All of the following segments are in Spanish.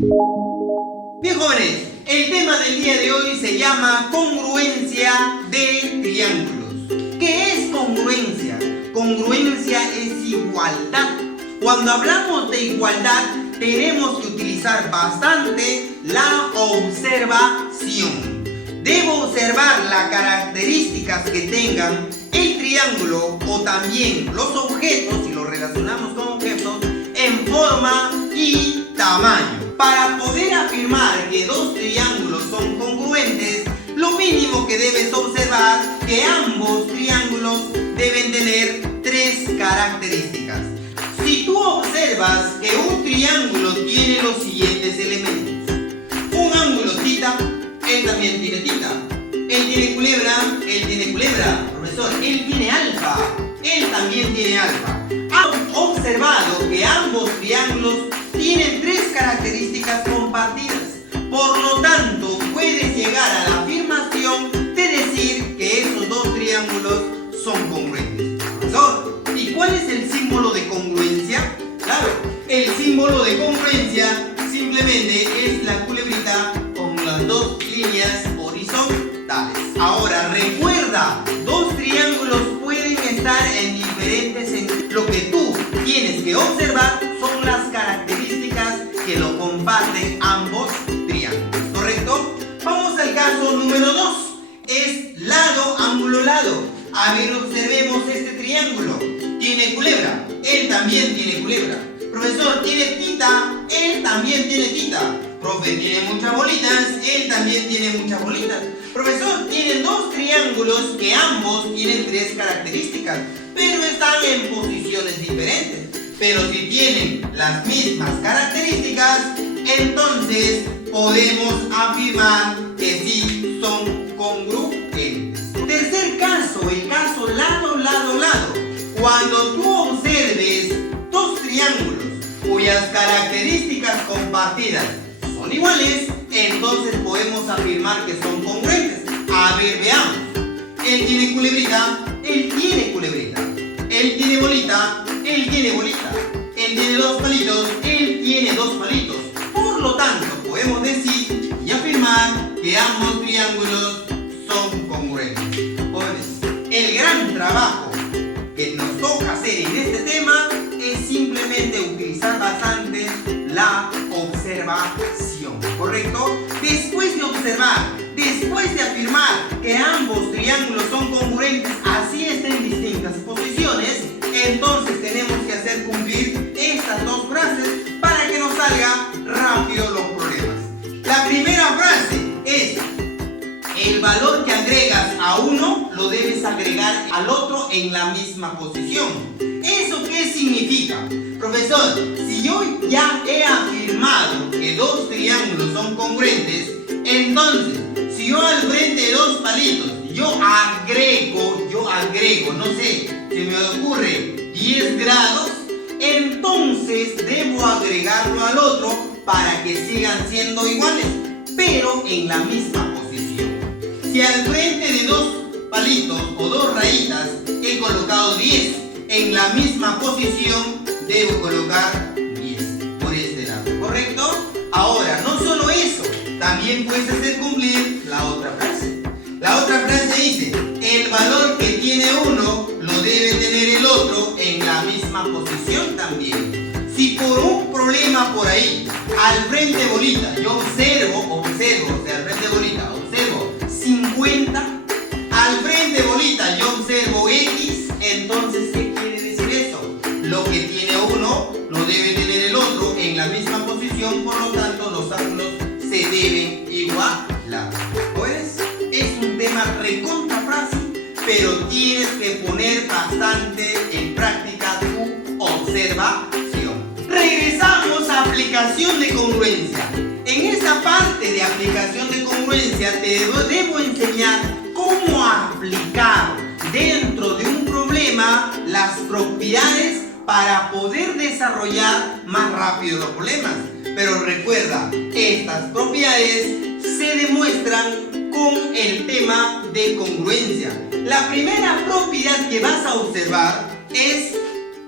Bien, jóvenes, el tema del día de hoy se llama congruencia de triángulos. ¿Qué es congruencia? Congruencia es igualdad. Cuando hablamos de igualdad, tenemos que utilizar bastante la observación. Debo observar las características que tengan el triángulo o también los objetos, si los relacionamos con objetos, en forma y tamaño. Para poder afirmar que dos triángulos son congruentes, lo mínimo que debes observar que ambos triángulos deben tener tres características. Si tú observas que un triángulo tiene los siguientes elementos: un ángulo θ, él también tiene θ. Él tiene culebra, profesor. Él tiene alfa, él también tiene alfa. Han observado que ambos triángulos tienen tres características compartidas. Por lo tanto, puedes llegar a la afirmación de decir que esos dos triángulos son congruentes. Profesor, ¿y cuál es el símbolo de congruencia? Claro, el símbolo de congruencia simplemente es la culebrita con las dos líneas horizontales. Ahora, recuerda, dos triángulos pueden estar en diferentes sentidos. Lo que tú tienes que observar son las características que lo comparten ambos triángulos, ¿correcto? Vamos al caso número 2. Es lado, ángulo, lado. A ver, observemos este triángulo. Tiene culebra, él también tiene culebra. Profesor, tiene θ, él también tiene θ. Profe, tiene muchas bolitas, él también tiene muchas bolitas. Profesor, tienen dos triángulos que ambos tienen tres características, pero están en posiciones diferentes. Pero si tienen las mismas características, entonces podemos afirmar que sí son congruentes. Tercer caso, el caso lado, lado, lado. Cuando tú observes dos triángulos cuyas características compartidas son iguales, entonces podemos afirmar que son congruentes. A ver, veamos. Él tiene culebrita, él tiene culebrita. Él tiene bolita, él tiene bolita. Él tiene dos palitos, él tiene dos palitos. Por lo tanto, podemos decir y afirmar que ambos triángulos son congruentes. Jóvenes, el gran trabajo que nos toca hacer en este tema es simplemente utilizar bastante la observación, ¿correcto? Después de observar, después de afirmar que ambos triángulos son congruentes, así estén en distintas posiciones, entonces tenemos que hacer cumplir estas dos frases para que nos salga rápido los problemas. La primera frase es: el valor que agregas a uno lo debes agregar al otro en la misma posición. ¿Eso qué significa? Profesor, si yo ya he afirmado que dos triángulos son congruentes, entonces, si yo al frente de dos palitos, yo agrego, no sé, se me ocurre 10 grados, entonces debo agregarlo al otro para que sigan siendo iguales, pero en la misma posición. Si al frente de dos palitos o dos rayitas he colocado 10, en la misma posición debo colocar 10 por este lado, ¿correcto? Ahora, no solo eso, también puedes hacer cumplir la otra frase. La otra frase dice: el valor que tiene uno lo debe tener el otro en la misma posición también. Si por un problema por ahí, al frente bolita, yo observo, o sea, al frente bolita, observo 50, al frente bolita yo observo X, entonces, ¿qué quiere decir eso? Lo que tiene uno lo debe tener el otro en la misma posición, por lo tanto, los ángulos se deben igualar. Pues, es un tema recontra fácil, pero tienes que poner bastante en práctica tu observación. Regresamos a aplicación de congruencia. En esta parte de aplicación de congruencia te debo enseñar cómo aplicar dentro de un problema las propiedades para poder desarrollar más rápido los problemas. Pero recuerda, estas propiedades se demuestran con el tema de congruencia. La primera propiedad que vas a observar es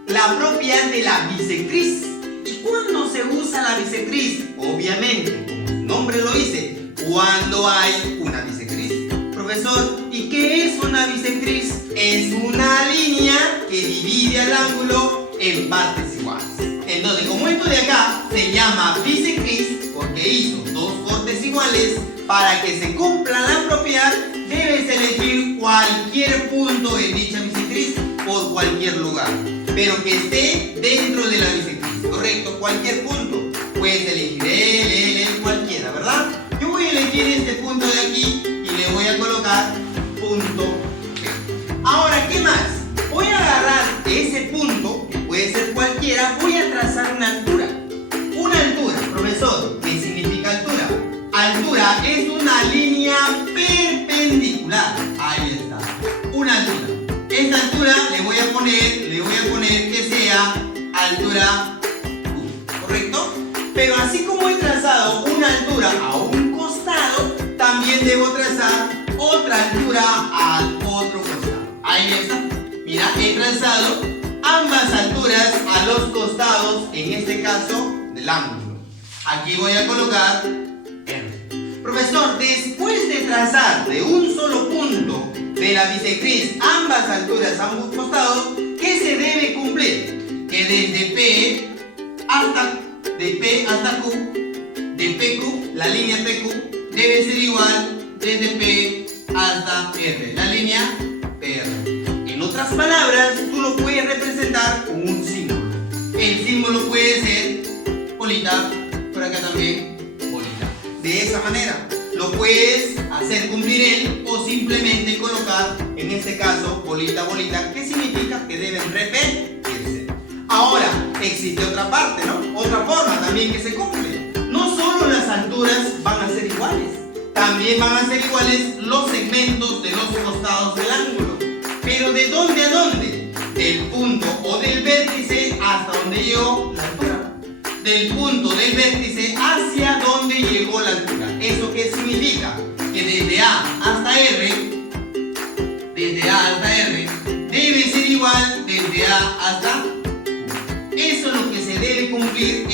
la propiedad de la bisectriz. ¿Y cuándo se usa usa la bisectriz? Obviamente, como su nombre lo dice, cuando hay una bisectriz. Profesor, ¿y qué es una bisectriz? Es una línea que divide al ángulo en partes iguales. Entonces, como esto de acá se llama bisectriz porque hizo dos cortes iguales, para que se cumpla la propiedad debes elegir cualquier punto de dicha bisectriz por cualquier lugar, pero que esté dentro de la bisectriz, ¿correcto? Cualquier punto. Puedes elegir cualquiera, ¿verdad? Yo voy a elegir este punto de aquí y le voy a colocar punto P. Ahora, ¿qué más? Voy a agarrar ese punto, que puede ser cualquiera, voy a trazar una altura. Una altura, profesor, ¿qué significa altura? Altura es una línea perpendicular. Ahí está. Una altura. Esta altura le voy a poner que sea altura Q, ¿correcto? Pero así como he trazado una altura a un costado, también debo trazar otra altura al otro costado. Ahí está. Mira, he trazado ambas alturas a los costados, en este caso del ángulo. Aquí voy a colocar R. Profesor, después de trazar de un solo punto de la bisectriz ambas alturas a ambos costados, ¿qué se debe cumplir? Que desde P hasta Q, de PQ, la línea PQ, debe ser igual desde P hasta R, la línea PR. En otras palabras, tú lo puedes representar con un símbolo. El símbolo puede ser bolita, por acá también bolita. De esa manera lo puedes hacer cumplir él o simplemente colocar, en este caso, bolita, bolita, que significa que deben repetirse. Ahora, existe otra parte, ¿no? Otra forma también que se cumple. No solo las alturas van a ser iguales, también van a ser iguales los segmentos de los costados del ángulo. Pero ¿de dónde a dónde? Del punto o del vértice hasta donde llegó la altura. Del punto del vértice hacia donde llegó la altura. ¿Eso qué significa? Que desde A hasta R, debe ser igual desde A hasta Q. Eso es lo que se debe cumplir,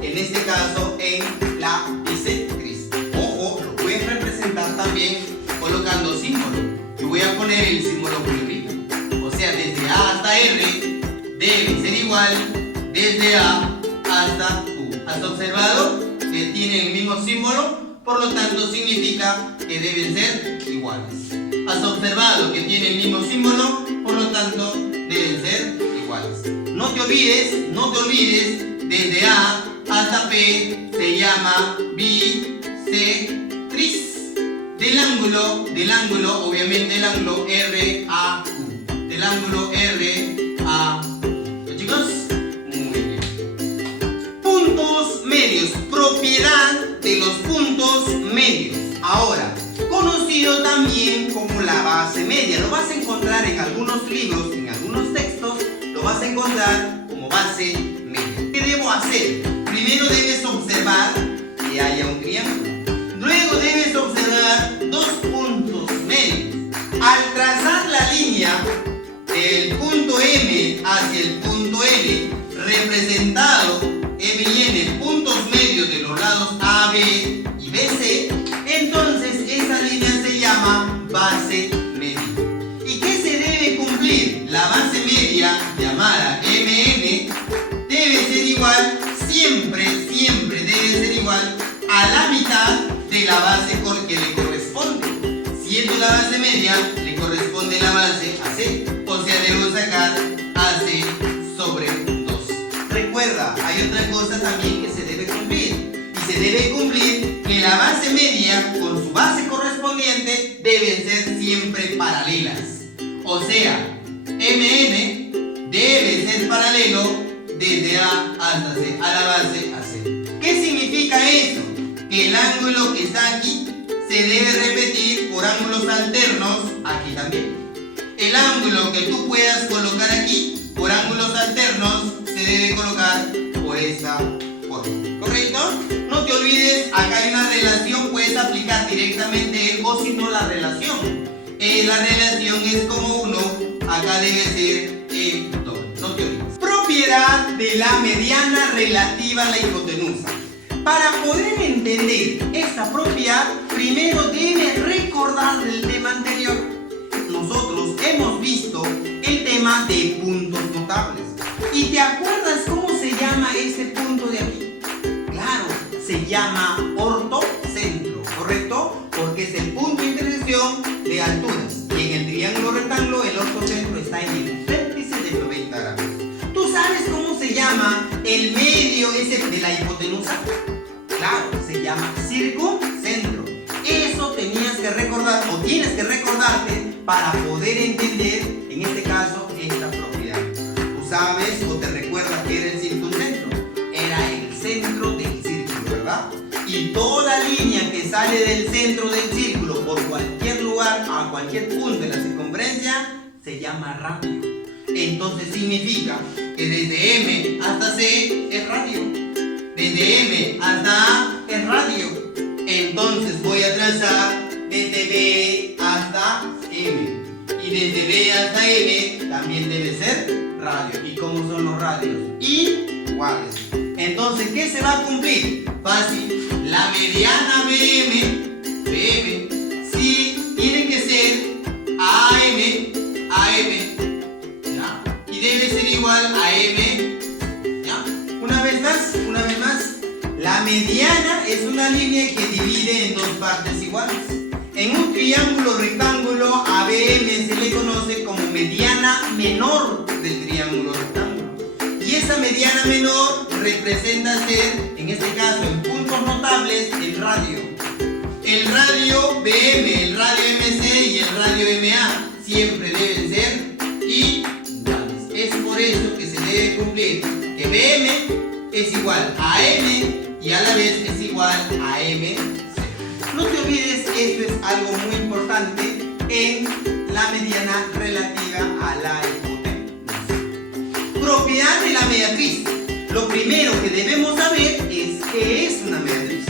en este caso en la bisectriz. Ojo, lo puedes representar también colocando símbolos. Yo voy a poner el símbolo bolita. O sea, desde A hasta R debe ser igual desde A hasta Q. ¿Has observado que tienen el mismo símbolo? Por lo tanto, significa que deben ser iguales. ¿Has observado que tienen el mismo símbolo? Por lo tanto, deben ser iguales. No te olvides, desde A hasta P se llama bisectriz. Del ángulo, obviamente el ángulo RAQ. Del ángulo RAQ. ¿Lo chicos? Muy bien. Puntos medios. Propiedad de los puntos medios. Ahora, conocido también como la base media. Lo vas a encontrar en algunos libros, en algunos textos, lo vas a encontrar como base media. ¿Qué debo hacer? Primero debes observar que haya un triángulo. Luego debes observar dos puntos medios. Al trazar la línea del punto M hacia el punto N, representado M y N, puntos medios de los lados AB y BC, entonces esa línea se llama base media. ¿Y qué se debe cumplir? La base media, llamada MN, debe ser igual, siempre debe ser igual a la mitad de la base que le corresponde. Siendo la base media, le corresponde la base AC, o sea, debo sacar AC sobre 2. Recuerda, hay otra cosa también que se debe cumplir, y se debe cumplir que la base media con su base correspondiente deben ser siempre paralelas. O sea, MN debe ser paralelo desde A hasta C, a la base AC. ¿Qué significa eso? Que el ángulo que está aquí se debe repetir por ángulos alternos aquí también. El ángulo que tú puedas colocar aquí por ángulos alternos se debe colocar por esta forma. ¿Correcto? No te olvides, acá hay una relación, puedes aplicar directamente el o si no la relación. La relación es como 1, acá debe ser el 2. No te olvides. Propiedad de la mediana relativa a la hipotenusa. Para poder entender esta propiedad, primero debes recordar el tema anterior. Nosotros hemos visto el tema de puntos notables. ¿Y te acuerdas cómo se llama ese punto de aquí? Claro, se llama ortocentro, ¿correcto? Porque es el punto de intersección de alturas. Y en el triángulo rectángulo el ortocentro está en el vértice de 90 grados. ¿Tú sabes cómo se llama el medio ese de la hipotenusa? Claro, se llama circuncentro. Eso tenías que recordar o tienes que recordarte para poder entender, en este caso, esta propiedad. ¿Tú sabes o te recuerdas qué era el circuncentro? Era el centro del círculo, ¿verdad? Y toda línea que sale del centro del círculo por cualquier lugar, a cualquier punto de la circunferencia, se llama radio. Entonces significa que desde M hasta C es radio. Desde M hasta A es radio. Entonces voy a trazar desde B hasta M. Y desde B hasta M también debe ser radio. ¿Y cómo son los radios? Iguales. Entonces, ¿qué se va a cumplir? Fácil. La mediana BM, sí, tiene que ser AM, ¿ya? Y debe ser igual a M, ¿ya? Una vez más, la mediana es una línea que divide en dos partes iguales. En un triángulo rectángulo, a BM se le conoce como mediana menor del triángulo rectángulo. Y esa mediana menor representa ser, en este caso, en puntos notables, el radio. El radio BM, el radio MC y el radio MA siempre deben ser iguales. Es por eso que se debe cumplir que BM es igual a M y a la vez es igual a MC. No te olvides, esto es algo muy importante en la mediana relativa a la hipotenusa. Propiedad de la mediatriz. Lo primero que debemos saber es qué es una mediatriz.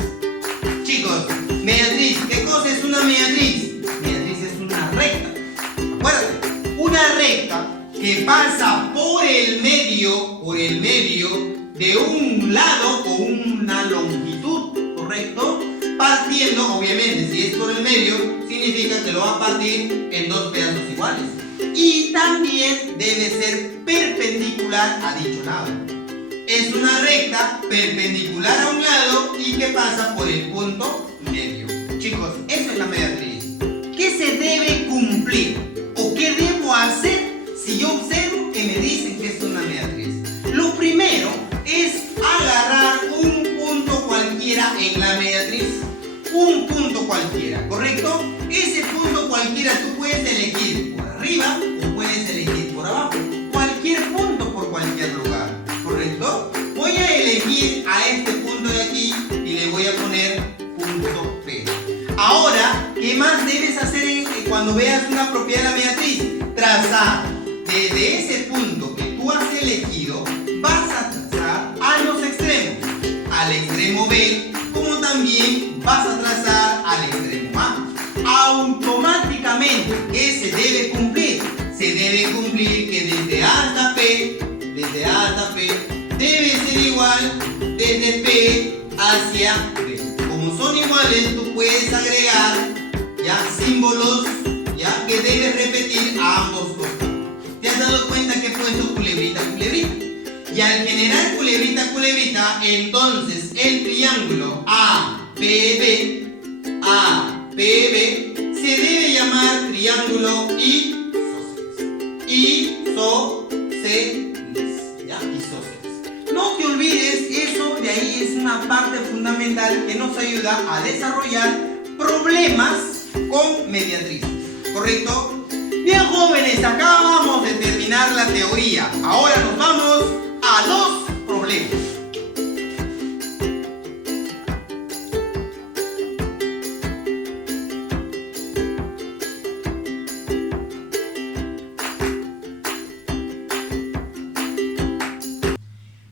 Chicos, mediatriz, ¿qué cosa es una mediatriz? Mediatriz es una recta. Acuérdate, una recta que pasa por el medio de un lado o una longitud, ¿correcto? Partiendo, obviamente, si es por el medio, significa que lo va a partir en dos pedazos iguales. Y también debe ser perpendicular a dicho lado. Es una recta perpendicular a un lado y que pasa por el punto medio. Chicos, eso es la mediatriz. ¿Qué se debe cumplir? ¿O qué debo hacer si yo observo que me dicen que es una mediatriz? Lo primero es agarrar un punto cualquiera en la mediatriz. Un punto cualquiera, ¿correcto? Ese punto cualquiera tú puedes elegir por arriba o puedes elegir por abajo. Cualquier punto por cualquier lugar, ¿correcto? Voy a elegir a este punto de aquí y le voy a poner punto P. Ahora, ¿qué más debes hacer cuando veas una propiedad de la mediatriz? Trazar desde ese punto que tú has elegido, vas a trazar a los extremos, al extremo B, como también vas a trazar al extremo A. Automáticamente, ¿qué se debe cumplir? Se debe cumplir que desde A hasta P, debe ser igual desde P hacia P. Como son iguales, tú puedes agregar ya símbolos ya que debes repetir a ambos costados. ¿Te has dado cuenta que he puesto culebrita, culebrita? Y al generar culebrita, culebrita, entonces el triángulo APB se debe llamar triángulo isósceles. ¿Ya? Isósceles. No te olvides, eso de ahí es una parte fundamental que nos ayuda a desarrollar problemas con mediatrices. ¿Correcto? Bien, jóvenes, acabamos de terminar la teoría. Ahora nos vamos a los problemas.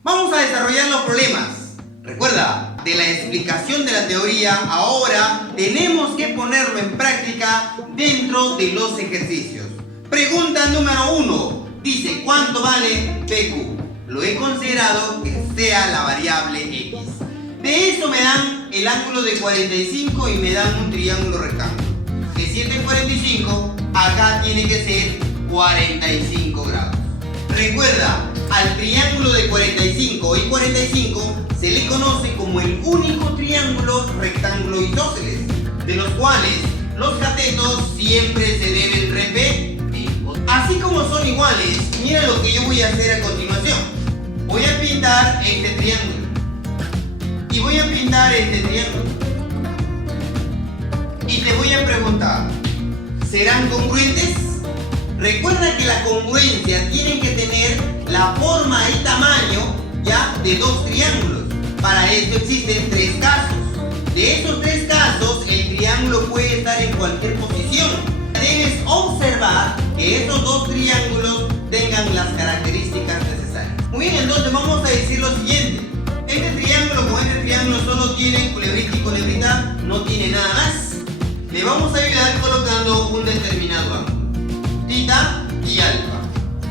Vamos a desarrollar los problemas. Recuerda, de la explicación de la teoría, ahora tenemos que ponerlo en práctica dentro de los ejercicios. Pregunta número 1. Dice, ¿cuánto vale PQ? lo he considerado que sea la variable x. De esto me dan el ángulo de 45 y me dan un triángulo rectángulo. De 745, acá tiene que ser 45 grados. Recuerda, al triángulo de 45 y 45 se le conoce como el único triángulo rectángulo isósceles, de los cuales los catetos siempre se deben repetir. Así como son iguales, mira lo que yo voy a hacer a continuación. Voy a pintar este triángulo y voy a pintar este triángulo y te voy a preguntar, ¿serán congruentes? Recuerda que la congruencia tiene que tener la forma y tamaño ya de dos triángulos. Para esto existen tres casos. De esos tres casos, el triángulo puede estar en cualquier posición. Debes observar que esos dos triángulos tengan las características necesarias. Muy bien, entonces vamos a decir lo siguiente. Este triángulo con este triángulo solo tiene culebrita y culebrita, no tiene nada más. Le vamos a ayudar colocando un determinado ángulo, tita y alfa.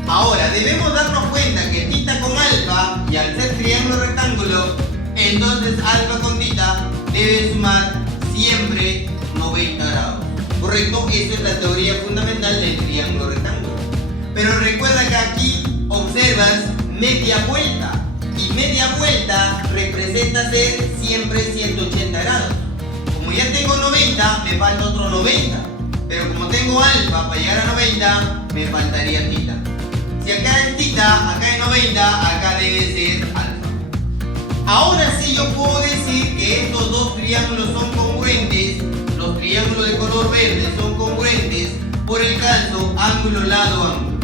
Ahora, debemos darnos cuenta que tita con alfa, y al ser triángulo rectángulo, entonces alfa con tita debe sumar siempre 90 grados. ¿Correcto? Esa es la teoría fundamental del triángulo rectángulo. Pero recuerda que aquí observas media vuelta. Y media vuelta representa ser siempre 180 grados. Como ya tengo 90, me falta otro 90. Pero como tengo alfa para llegar a 90, me faltaría tita. Si acá es tita, acá es 90, acá debe ser alfa. Ahora sí yo puedo decir que estos dos triángulos son congruentes. Los triángulos de color verde son congruentes por el caso ángulo, lado, ángulo.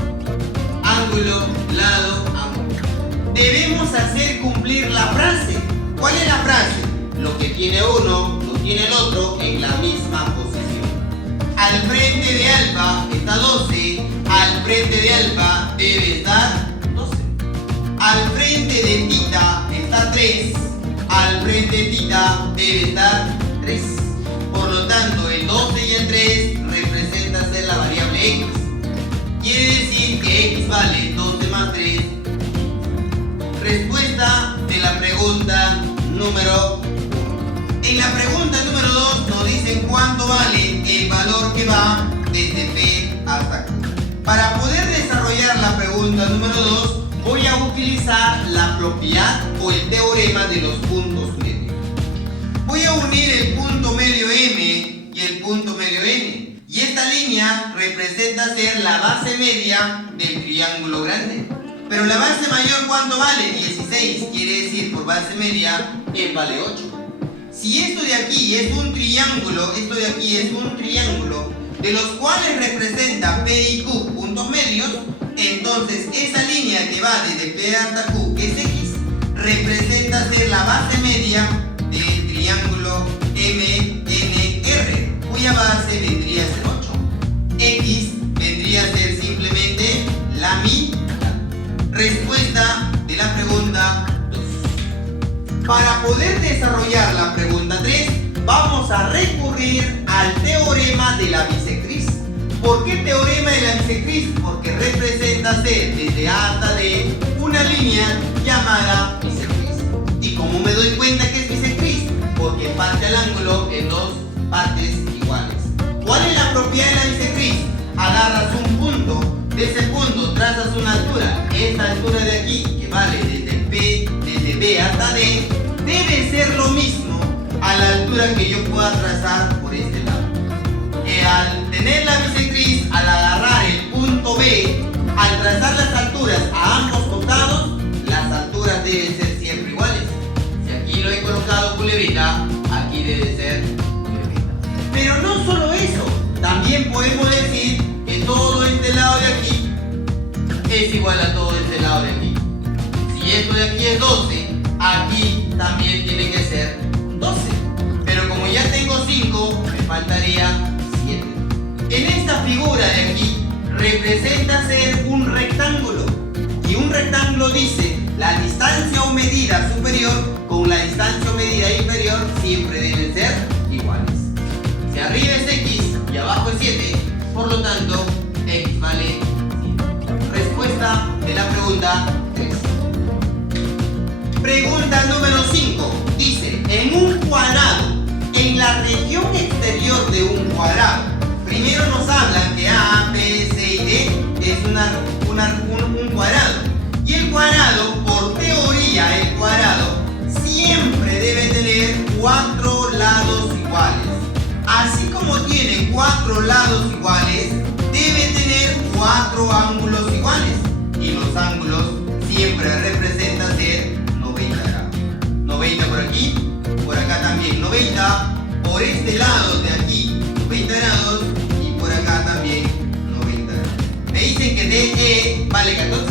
Ángulo, lado, ángulo. Debemos hacer cumplir la frase. ¿Cuál es la frase? Lo que tiene uno, lo tiene el otro en la misma posición. Al frente de alfa está 12, al frente de alfa debe estar 12. Al frente de tita está 3, al frente de tita debe estar 3. Por lo tanto, el 12 y el 3 representan ser la variable x. Quiere decir que x vale 12 más 3. Respuesta de la pregunta número 1. En la pregunta número 2 nos dicen cuánto vale el valor que va desde P hasta Q. Para poder desarrollar la pregunta número 2, voy a utilizar la propiedad o el teorema de los puntos medios. Voy a unir el punto medio M y el punto medio N. Y esta línea representa ser la base media del triángulo grande. Pero la base mayor, ¿cuánto vale? 16. Quiere decir por base media, él vale 8. Si esto de aquí es un triángulo, esto de aquí es un triángulo, de los cuales representa P y Q puntos medios, entonces esa línea que va desde P hasta Q, que es X, representa ser la base media del triángulo MNR, cuya base vendría a ser 8. X vendría a ser simplemente la mitad. Respuesta de la pregunta 2. Para poder desarrollar la pregunta 3, vamos a recurrir al teorema de la bisectriz. ¿Por qué teorema de la bisectriz? Porque representa ser desde A hasta D una línea llamada bisectriz. ¿Y cómo me doy cuenta que es bisectriz? Porque parte al ángulo en dos partes iguales. ¿Cuál es la propiedad de la bisectriz? Agarras un punto, de ese punto trazas una altura. Esta altura de aquí, que vale desde B hasta D, debe ser lo mismo a la altura que yo pueda trazar por este lado. Que al tener la bisectriz, al agarrar el punto B, al trazar las alturas a ambos costados, las alturas deben ser siempre iguales. Si aquí lo he colocado culebrita, aquí debe ser culebrita. Pero no solo eso, también podemos decir que todo este lado de aquí es igual a todo este lado de aquí. Si esto de aquí es 12, aquí también tiene que ser 12. Pero como ya tengo 5, me faltaría 7. En esta figura de aquí representa ser un rectángulo. Y un rectángulo dice la distancia o medida superior con la distancia o medida inferior siempre deben ser iguales. Si arriba es X y abajo es 7, por lo tanto X vale 7. Respuesta de la pregunta 3. Pregunta número 5. Dice, en un cuadrado, en la región exterior de un cuadrado, primero nos hablan que A, B, C y D es un cuadrado. Y el cuadrado, por teoría, el cuadrado siempre debe tener 4 lados iguales. Así como tiene 4 lados iguales, debe tener 4 ángulos iguales. Y los ángulos siempre representan ser 90 grados. 90 por aquí, por acá también 90, por este lado de aquí 90 grados y por acá también 90 grados. Me dicen que DE vale 14,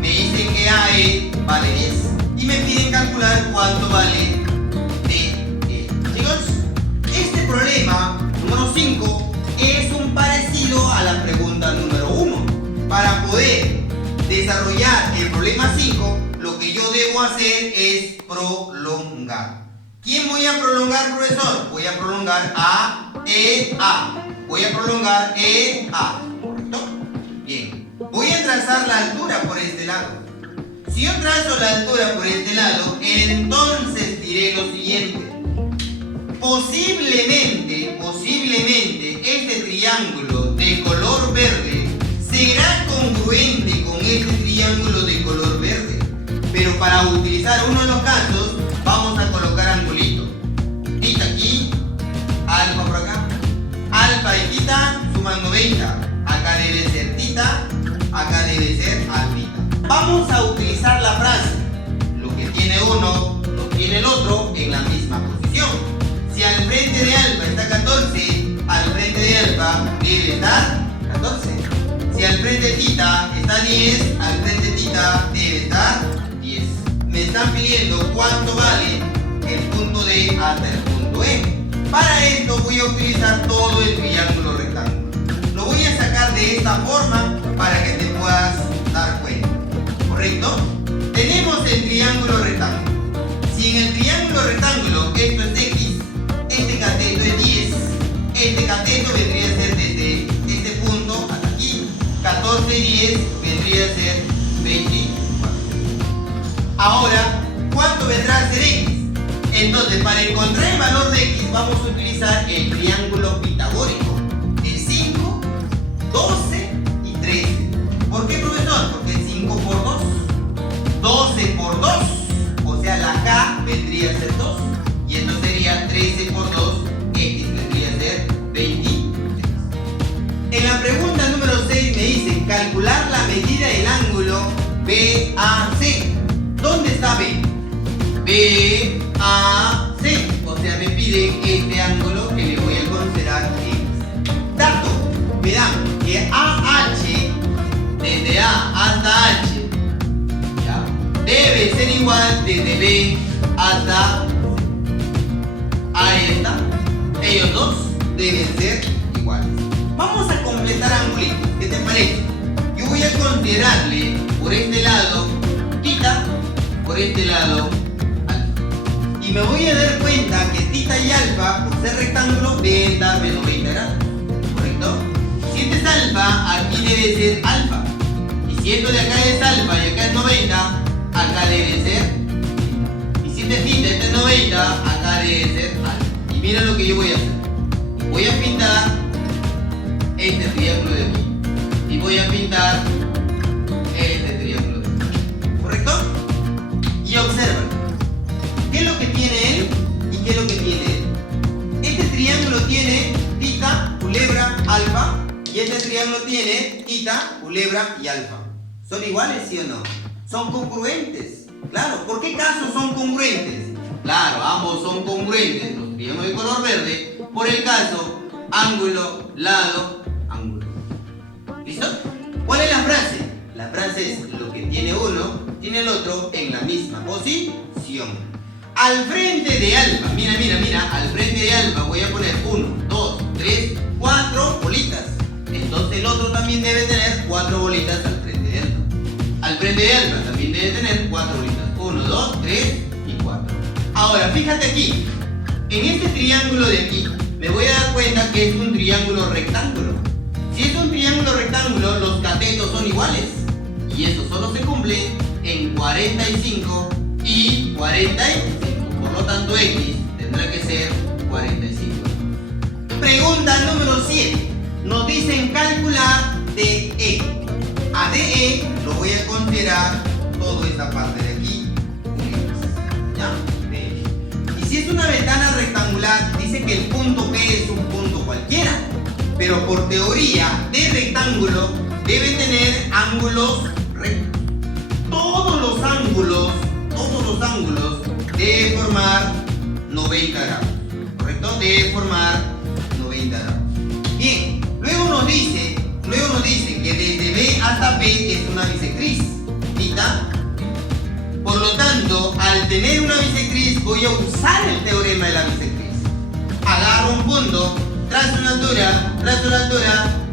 me dicen que AE vale 10 y me piden calcular cuánto vale DE. Chicos, este problema número 5 es un parecido a la pregunta número 1. Para poder desarrollar el problema 5, lo que yo debo hacer es prolongar. ¿Quién voy a prolongar, profesor? Voy a prolongar A, E, A. Voy a prolongar E, A. ¿Correcto? Bien. Voy a trazar la altura por este lado. Si yo trazo la altura por este lado, entonces diré lo siguiente. Posiblemente, este triángulo de color verde será congruente con este triángulo de color verde. Pero para utilizar uno de los casos, vamos a colocar angulitos. Tita aquí, alfa por acá. Alfa y tita suman 90. Acá debe ser tita, acá debe ser alfita. Vamos a utilizar la frase: lo que tiene uno, lo tiene el otro en la misma posición. Si al frente de alfa está 14, al frente de alfa debe estar 14. Si al frente de tita está 10, al frente de tita debe estar 10. Me están pidiendo cuánto vale el punto D hasta el punto E. Para esto voy a utilizar todo el triángulo rectángulo. Lo voy a sacar de esta forma para que te puedas dar cuenta. ¿Correcto? Tenemos el triángulo rectángulo. Si en el triángulo rectángulo esto es X, este cateto es 10. Este cateto vendría a ser desde este punto hasta aquí. 14 y 10 vendría a ser 24. Ahora, ¿cuánto vendrá a ser X? Entonces, para encontrar el valor de X vamos a utilizar el triángulo pitagórico. El 5, 12 y 13. ¿Por qué, profesor? Porque 5 por 2. 12 por 2. O sea, la K vendría a ser 2. Y esto sería 13 por 2. X vendría a ser 23. En la pregunta número 6 me dicen calcular la medida del ángulo BAC. ¿Dónde está B? BAC. O sea, me piden este ángulo que le voy a considerar X. Dato, me dan que AH, desde A hasta H, ¿ya?, debe ser igual desde B hasta A esta. Ellos dos deben ser iguales. Vamos a completar angulitos. ¿Qué te parece? Yo voy a considerarle por este lado tita, por este lado alfa. Y me voy a dar cuenta que tita y alfa, por ser rectángulo, deben darme 90 grados. ¿Correcto? Si este es alfa, aquí debe ser alfa. Y si esto de acá es alfa y acá es 90, acá debe ser. Y si este es tita, este es 90, acá debe ser alfa. Y mira lo que yo voy a hacer. Voy a pintar este triángulo de aquí. Y voy a pintar este triángulo de aquí. ¿Correcto? Y observa. ¿Qué es lo que tiene él y qué es lo que tiene él? Este triángulo tiene tita, culebra, alfa. Y este triángulo tiene tita, culebra y alfa. ¿Son iguales, sí o no? Son congruentes. Claro. ¿Por qué casos son congruentes? Claro, ambos son congruentes. Los triángulos de color verde. Por el caso ángulo, lado, ángulo. ¿Listo? ¿Cuál es la frase? La frase es: lo que tiene uno, tiene el otro en la misma posición. Al frente de alfa, mira, al frente de alfa voy a poner 1, 2, 3, 4 bolitas. Entonces el otro también debe tener 4 bolitas al frente de alfa. Al frente de alfa también debe tener 4 bolitas. 1, 2, 3 y 4. Ahora, fíjate aquí. En este triángulo de aquí, me voy a dar cuenta que es un triángulo rectángulo. Si es un triángulo rectángulo, los catetos son iguales. Y eso solo se cumple en 45 y 45. Por lo tanto, X tendrá que ser 45. Pregunta número 7. Nos dicen calcular DE. A DE lo voy a considerar toda esta parte de aquí. ¿Ya? DE. Y si es una ventana rectangular, dice que el punto P es un punto cualquiera. Pero por teoría de rectángulo debe tener ángulos rectos. Todos los ángulos deben formar 90 grados. ¿Correcto? Debe formar 90 grados. Bien, luego nos dice que desde B hasta P es una bisectriz. ¿Lista? Por lo tanto, al tener una bisectriz voy a usar el teorema de la bisectriz. Agarro un punto, trazo una altura,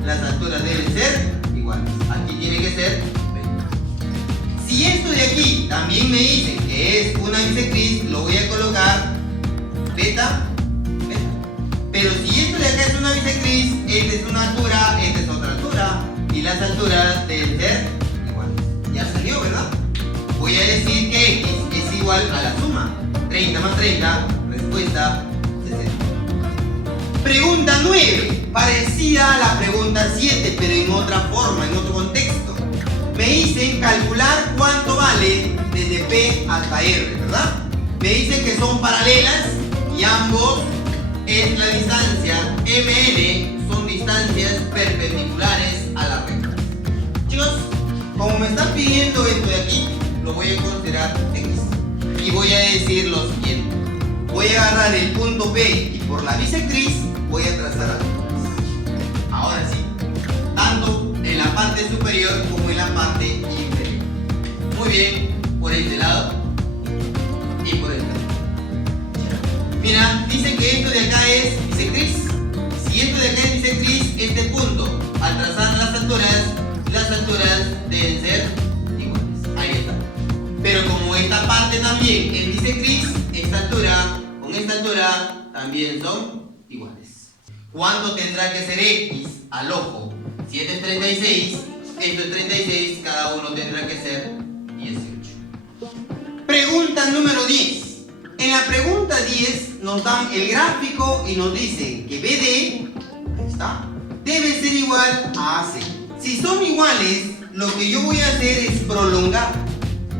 las alturas deben ser iguales. Aquí tiene que ser 20. Si esto de aquí también me dice que es una bisectriz, lo voy a colocar beta. Pero si esto de acá es una bisectriz, esta es una altura, esta es otra altura, y las alturas deben ser iguales. Ya salió, ¿verdad? Voy a decir que X es igual a la suma. 30 más 30, respuesta 60. Pregunta 9, parecida a la pregunta 7, pero en otra forma, en otro contexto. Me dicen calcular cuánto vale desde P hasta R, ¿verdad? Me dicen que son paralelas y ambos es la distancia MN, son distancias perpendiculares a la recta. Chicos, como me están pidiendo esto de aquí, lo voy a considerar X. Y voy a decir lo siguiente. Voy a agarrar el punto P y por la bisectriz voy a trazar alturas. Ahora sí, tanto en la parte superior como en la parte inferior. Muy bien, por este lado y por este lado. Mira, dice que esto de acá es bisectriz. Si esto de acá es bisectriz, este punto, al trazar las alturas deben ser iguales. Ahí está. Pero como esta parte también es bisectriz, esta altura con esta altura también son iguales. ¿Cuánto tendrá que ser X al ojo? Si este es 36, esto es 36, cada uno tendrá que ser 18. Pregunta número 10. En la pregunta 10 nos dan el gráfico y nos dicen que BD, ahí está, debe ser igual a AC. Si son iguales, lo que yo voy a hacer es prolongar.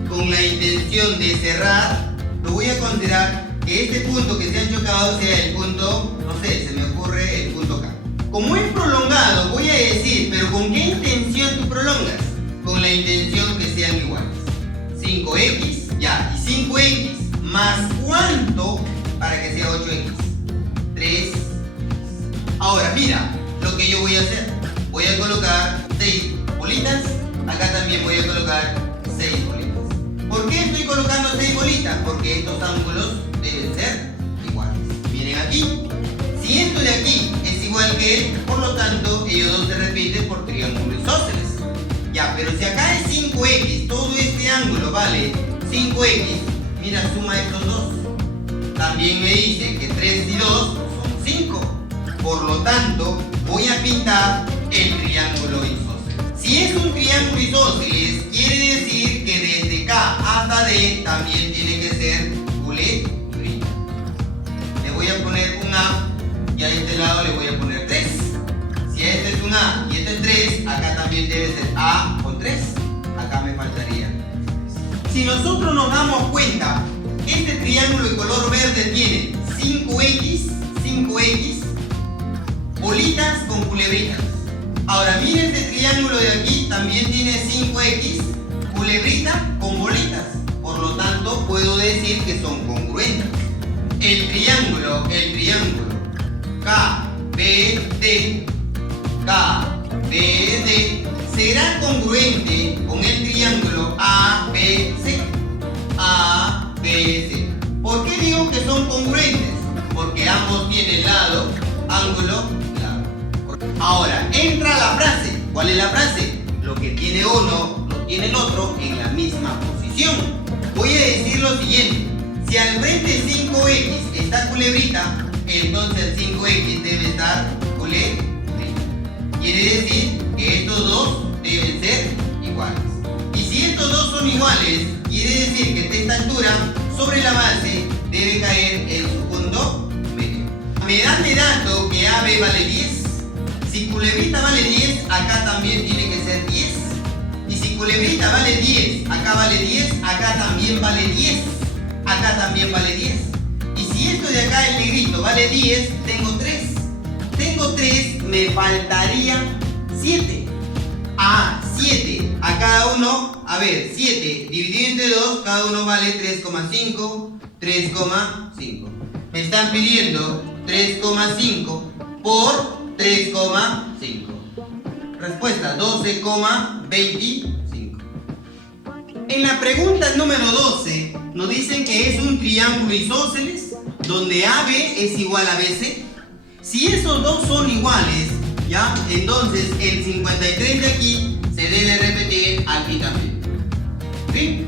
Con la intención de cerrar, lo voy a considerar que este punto que se han chocado sea el punto, no sé, se me ocurre el punto K. Como es prolongado, voy a decir, pero ¿con qué intención tú prolongas? Con la intención que sean iguales. 5X, ya, y 5X más ¿cuánto para que sea 8X? 3. Ahora, mira, lo que yo voy a hacer. Voy a colocar 6 bolitas. Acá también voy a colocar 6 bolitas. ¿Por qué estoy colocando 6 bolitas? Porque estos ángulos deben ser iguales. Miren aquí. Si esto de aquí es igual que él, por lo tanto, ellos dos se repiten por triángulo isósceles. Ya, pero si acá es 5X, todo este ángulo vale 5X. Mira, suma estos dos. También me dice que 3 y 2 son 5. Por lo tanto, voy a pintar el triángulo isósceles. Si es un triángulo isósceles, quiere decir que desde K hasta D también tiene que ser culebrita. Le voy a poner un A y a este lado le voy a poner 3. Si este es un A y este es 3, acá también debe ser A con 3. Acá me faltaría. Si nosotros nos damos cuenta, este triángulo de color verde tiene 5X, bolitas con culebritas. Ahora miren este triángulo de aquí, también tiene 5X, culebrita con bolitas. Por lo tanto, puedo decir que son congruentes. El triángulo KBD será congruente con el triángulo ABC. ¿Por qué digo que son congruentes? Porque ambos tienen lado, ángulo, lado. Ahora, entra la frase. ¿Cuál es la frase? Lo que tiene uno, lo tiene el otro en la misma posición. Voy a decir lo siguiente. Si al frente 5X está culebrita, entonces el 5X debe estar culebrita. Quiere decir que estos dos deben ser iguales. Y si estos dos son iguales, quiere decir que esta altura sobre la base debe caer el su punto medio. Me dan de dato que AB vale 10. Si culebrita vale 10, acá también tiene que ser 10. Y si culebrita vale 10, acá vale 10, acá también vale 10. Acá también vale 10. Y si esto de acá, el negrito, vale 10, tengo 3. Tengo 3, me faltaría 7. Ah, 7. A cada uno, a ver, 7 dividido entre 2, cada uno vale 3,5. 3,5. Me están pidiendo 3,5 por 3,5. Respuesta 12,25. En la pregunta número 12 nos dicen que es un triángulo isósceles donde AB es igual a BC. Si esos dos son iguales, ¿ya? Entonces el 53 de aquí se debe repetir aquí también. ¿Sí?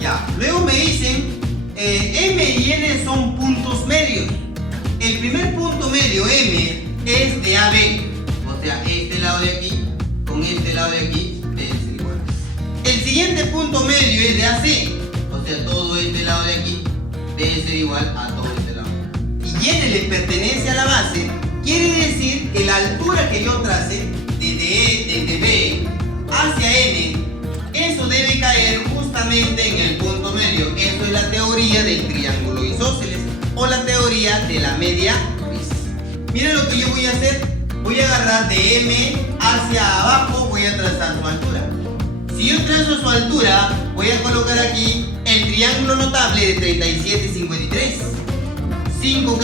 Ya. Luego me dicen M y N son puntos medios. El primer punto medio M es de AB. O sea, este lado de aquí con este lado de aquí deben ser iguales. El siguiente punto medio es de AC. O sea, todo este lado de aquí debe ser igual a todo este lado. Y N le pertenece a la base. Quiere decir que la altura que yo trace desde B hacia N, eso debe caer justamente en el punto medio. Eso es la teoría del triángulo isósceles o la teoría de la media bis. Miren lo que yo voy a hacer. Voy a agarrar de M hacia abajo, voy a trazar su altura. Si yo trazo su altura, voy a colocar aquí el triángulo notable de 37 y 53. 5K,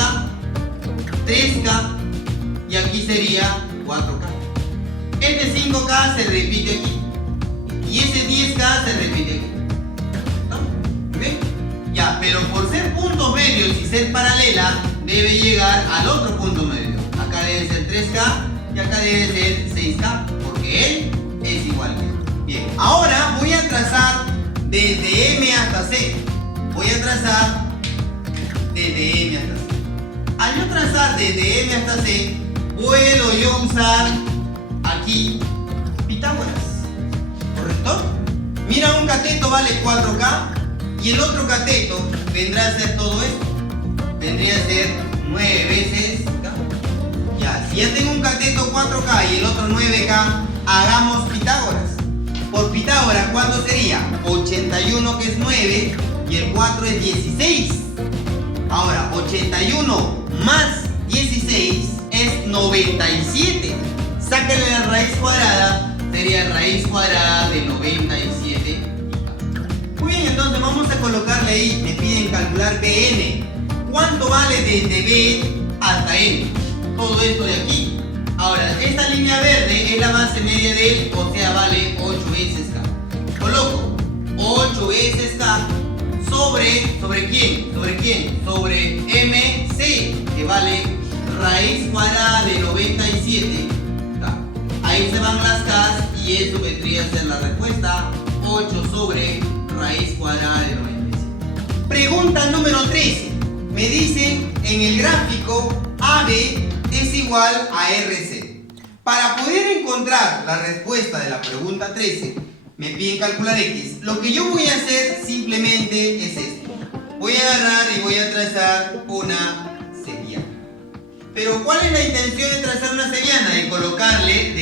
3K y aquí sería 4K. Este 5K se repite aquí y ese 10K se repite aquí. ¿No? ¿Bien? Ya, pero por ser puntos medios y ser paralela, debe llegar al otro punto medio. Acá debe ser 3K y acá debe ser 6K, porque él es igual que él. Bien, ahora voy a trazar desde M hasta C. Voy a trazar desde M hasta C. Al yo trazar desde M hasta C, puedo yo usar aquí Pitágoras. ¿Correcto? Mira, un cateto vale 4K y el otro cateto vendrá a ser todo esto. Vendría a ser 9 veces K. Ya, si ya tengo un cateto 4K y el otro 9K, hagamos Pitágoras. Por Pitágoras, ¿cuánto sería? 81, que es 9, y el 4 es 16. Ahora, 81 más 16 es 97. Sáquenle la raíz cuadrada, sería raíz cuadrada de 97. Muy bien, entonces vamos a colocarle ahí, me piden calcular BN. ¿Cuánto vale desde B hasta N? Todo esto de aquí. Ahora, esta línea verde es la base media de él, o sea, vale 8 veces K. Coloco 8 veces K ¿sobre quién? ¿Sobre quién? Sobre MC, que vale raíz cuadrada de 97 K. Ahí se van las K y eso vendría a ser la respuesta, 8 sobre raíz cuadrada de 97. Pregunta número 13. Me dicen en el gráfico AB es igual a RC. Para poder encontrar la respuesta de la pregunta 13, me piden calcular X. Lo que yo voy a hacer simplemente es esto. Voy a agarrar y voy a trazar una seriana. Pero ¿cuál es la intención de trazar una seriana? De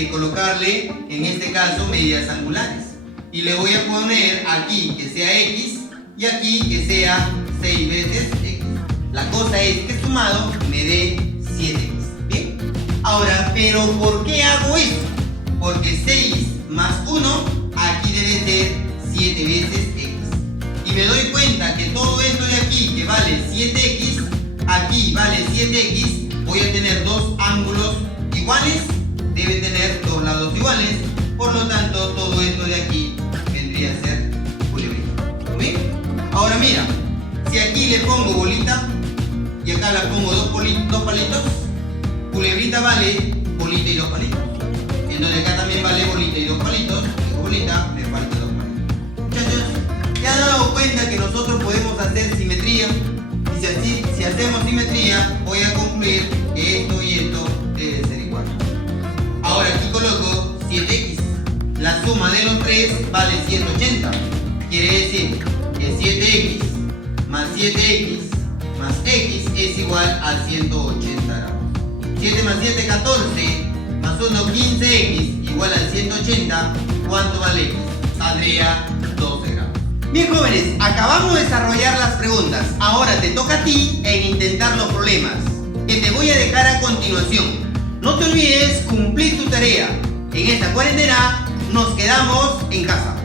colocarle, en este caso, medidas angulares. Y le voy a poner aquí que sea X y aquí que sea 6 veces X. La cosa es que sumado me dé 7X. ¿Bien? Ahora, ¿pero por qué hago esto? Porque 6 más 1, aquí debe ser 7 veces X. Y me doy cuenta que todo esto de aquí, que vale 7X, aquí vale 7X, voy a tener dos ángulos iguales, debe tener dos lados iguales, por lo tanto, todo esto de aquí vendría a ser culebrita. ¿Bien? Ahora mira, si aquí le pongo bolita, y acá la pongo dos palitos, culebrita vale bolita y dos palitos. Entonces acá también vale bolita y dos palitos, bolita, me falta dos palitos. Muchachos, ¿se han dado cuenta que nosotros podemos hacer simetría? Y si hacemos simetría, voy a concluir que esto y esto deben ser igual. Ahora aquí coloco 7X. La suma de los tres vale 180. Quiere decir que 7X más 7x más x es igual a 180 grados. 7 más 7, 14, más 1, 15x igual a 180. ¿Cuánto vale x? Saldría 12 grados. Bien, jóvenes, acabamos de desarrollar las preguntas. Ahora te toca a ti en intentar los problemas que te voy a dejar a continuación. No te olvides cumplir tu tarea. En esta cuarentena nos quedamos en casa.